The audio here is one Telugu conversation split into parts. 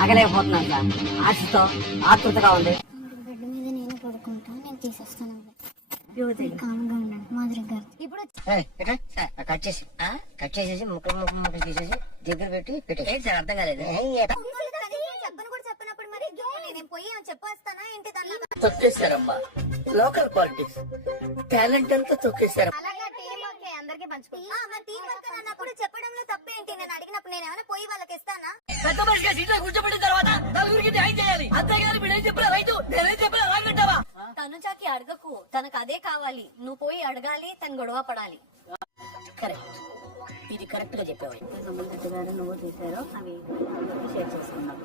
ఆగలేకపోతున్నాను సార్. ఆశతో ఆతృతగా ఉంది. బెడ్ మీద నేను పడుకుంటా, నేను తీసేస్తాను. కామ్గా ఉండండి మాధురి గారు. ఇప్పుడు కట్ చేసేసి ముక్కలు తీసేసి దగ్గర పెట్టి సార్. అర్థం కాలేదు. చెప్పను కూడా చెప్పనప్పుడు మరి నేను పోయి చెప్పేస్తానా ఏంటి? దాన్ని తొక్కేశారమ్మా. లోకల్ పాలిటిక్స్ టాలెంట్ అంతా తొక్కేశారు. అలాగా టీం ఓకే అందరికి పంచుకుంటా. మరి టీం వర్క్ అన్నప్పుడు చెప్పడంలో తప్పేంటి? నేను అడిగినప్పుడు నేను ఏమైనా పోయి వాళ్ళకి ఇస్తానా? పెద్ద మనిషిగా సీట్లో కూర్చోబెట్టిన తర్వాత నలుగురికి న్యాయం చేయాలి. అంతేగాని వీడేం చెప్పినా రైతు, నేనేం చెప్పినా రాగంటావా? తనుజాకి అడగకు, తనకు అదే కావాలి. నువ్వు పోయి అడగాలి, తను గొడవ పడాలి. కరెక్ట్. ఇది కరెక్ట్ గా చెప్పావు. గారు నువ్వు తీసారో అవి షేర్ చేసుకున్నావు.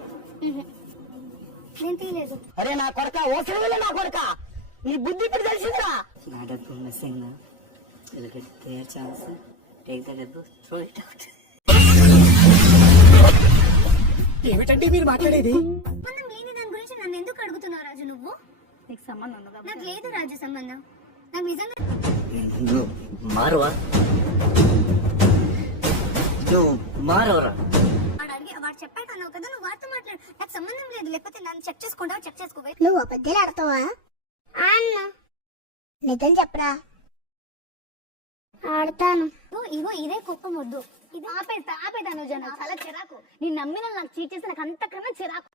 నేను తీయలేదు. అరే నా కొడక, ఓసరి నా కొడక, నీ బుద్ధి ఇప్పుడు తెలిసిందా? ఏమిటండి మీరు మాట్లాడేది? సంబంధం లేని దాని గురించి నన్ను ఎందుకు అడుగుతున్నావు రాజు? నువ్వు నీకు సంబంధం ఉన్నదా? నాకు లేదు రాజు సంబంధం. నాకు నిజంగా మారువా నువ్వు మారవరా? వాడు చెప్పాడు అన్నావు కదా, నువ్వు వాడితో మాట్లాడు. నాకు సంబంధం లేదు. లేకపోతే నన్ను చెక్ చేసుకుంటావా? చెక్ చేసుకోవే. నువ్వు అబద్ధాలు ఆడతావా అన్న? నిజం చెప్పరా? ఆడతాను. ఇగో ఇదే కుప్పం వద్దు. ఇది ఆపేదాను జన. చాలా చిరాకు. నేను నమ్మిన నాకు చీట్ చేస్తే నాకు అంతకన్నా చిరాకు.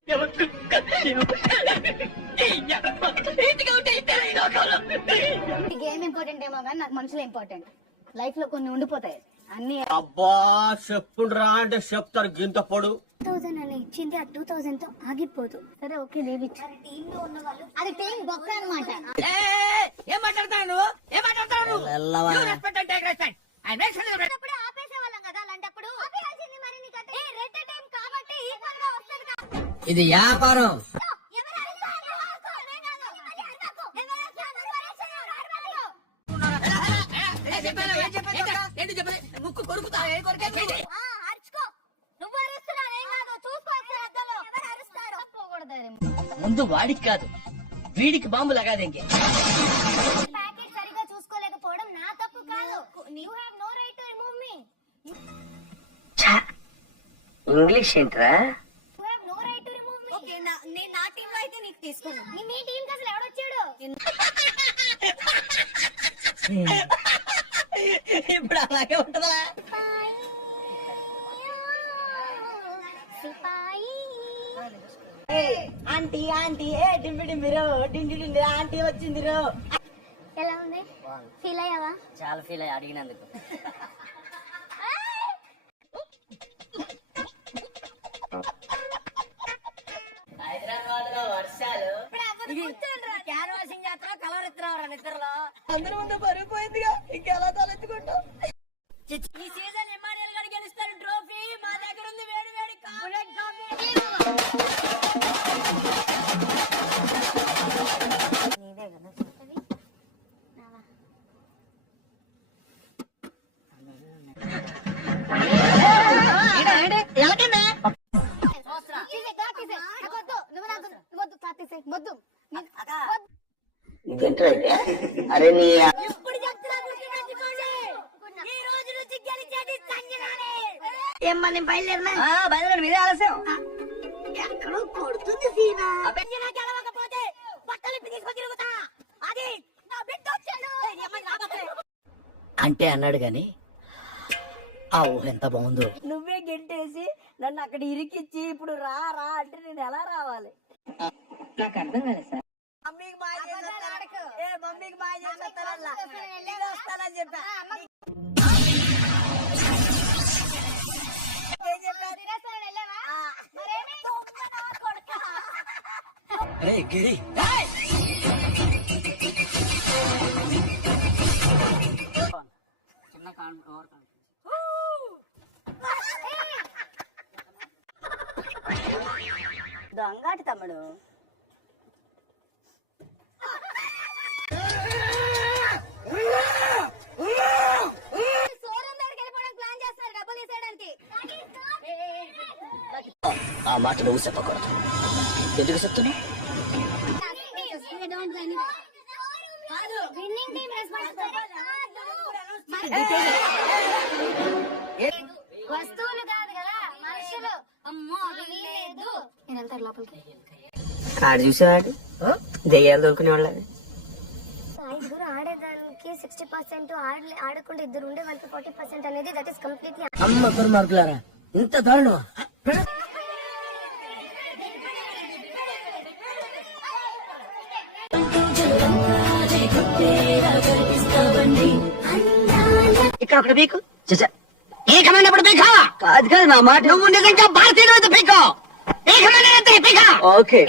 గేమ్ ఇంపార్టెంట్ ఏమో కానీ నాకు మనుషులు ఇంపార్టెంట్. లైఫ్ లో కొన్ని ఉండిపోతాయి అన్ని. అబ్బా చెప్పుడురా అంటే చెప్తారు గింత పొడు. 2000 అని ఇచ్చింది, ఆ 2000 తో ఆగిపోదు. సరే ఓకే లీవ్ ఇట్. టీమ్ లో ఉన్న వాళ్ళు అది టీమ్ బొక్క అన్నమాట. ఏం మాట్లాడతాను? ఏం మాట్లాడతాను? ఆపేసే వాళ్ళం కదా. అలాంటప్పుడు ఆపేయాల్సింది మరి. నీకు అంటే రెడ్ టైం కాబట్టి ఈక్వల్ గా వస్తది కదా. ఇది వ్యాపారం. ముక్కు కొరుకుతా. ముందు వాడికి కాదు, వీడికి బాంబు లగాదేంకే. ప్యాకెట్ సరిగా చూసుకోలేకపోవడం నా తప్పు కాదు. You have no right to remove me. English ఏంట్రా? You have no right to remove me. Okay నేను నా టీం లో అయితే నీకు తీసుకోను. మీ టీం కి అసలు ఎవడొచ్చాడు? ఇప్పుడు అలాగే ఉంటదా? ఆంటీ ఆంటీ ఏ డింబిడింబిరో డిండి ఆంటీ వచ్చిందిరో. ఎలా ఉంది? ఫీల్ అయ్యావా? చాలా ఫీల్ అయ్యి అడిగినందుకు. హైదరాబాద్ లో వర్షాలు క్యాన్ వాషింగ్ చేస్తా, కలర్ ఇస్తున్నారా నిద్రలో? అందరి ముందు పరిగిపోయిందిగా, ఇంకెలా తలెత్తుకుంటాం? ఈ సీజన్ ఎమ్మాడియల్ గారు గెలుస్తారు ట్రోఫీ. మా దగ్గర ఉంది వేడి వేడి బుల్లెట్ కాఫీ. నీదే కదా అరే నీ ఏమని బయలుదేరినా? బయలుదేరి మీరే ఆలస్యం. ఎక్కడో కొడుతుంది సీనా. గెలవకపోతే బట్టలు తీసుకొని తిరుగుతా. అది నా బిడ్డ వచ్చాడు అంటే అన్నాడు గాని ఆ ఊహ ఎంత బాగుందో. నువ్వే గెంటేసి నన్ను అక్కడ ఇరికిచ్చి ఇప్పుడు రా రా అంటే నేను ఎలా రావాలి? నాకు అర్థం కాలేదు సార్. మమ్మీకి బాగా మమ్మీకి బాగా వస్తానని చెప్పా. గిరి చిన్న దొంగాటి తమ్ముడు. ఆ మాట నువ్వు చెప్పకూడదు. ఎందుకు చెప్తున్నా? వస్తువులు కాదు కదా మనుషులు. అమ్మో వీలేదు. నేను వెళ్తారు లోపలికి. ఆడు చూసేవాడు దెయ్యాలు దొరుకునే వాళ్ళని. ఐదుగురు ఆడేదానికి 60%, ఆడకుండా ఇద్దరు ఉండే వాళ్ళకి 40% అనేది దట్ ఈస్ కంప్లీట్లీ. అమ్మ దుర్మార్గులారా, ఇంత దారుణమా? ఇక్కడ ఒకటి పీకు చూసా. ఏ కమాండ్ అప్పుడు పీకా కాదు కాదు నా మాట. నువ్వు నిజంగా భారతీయుడు పీకో. ఏ కమాండ్ పీకా. ఓకే.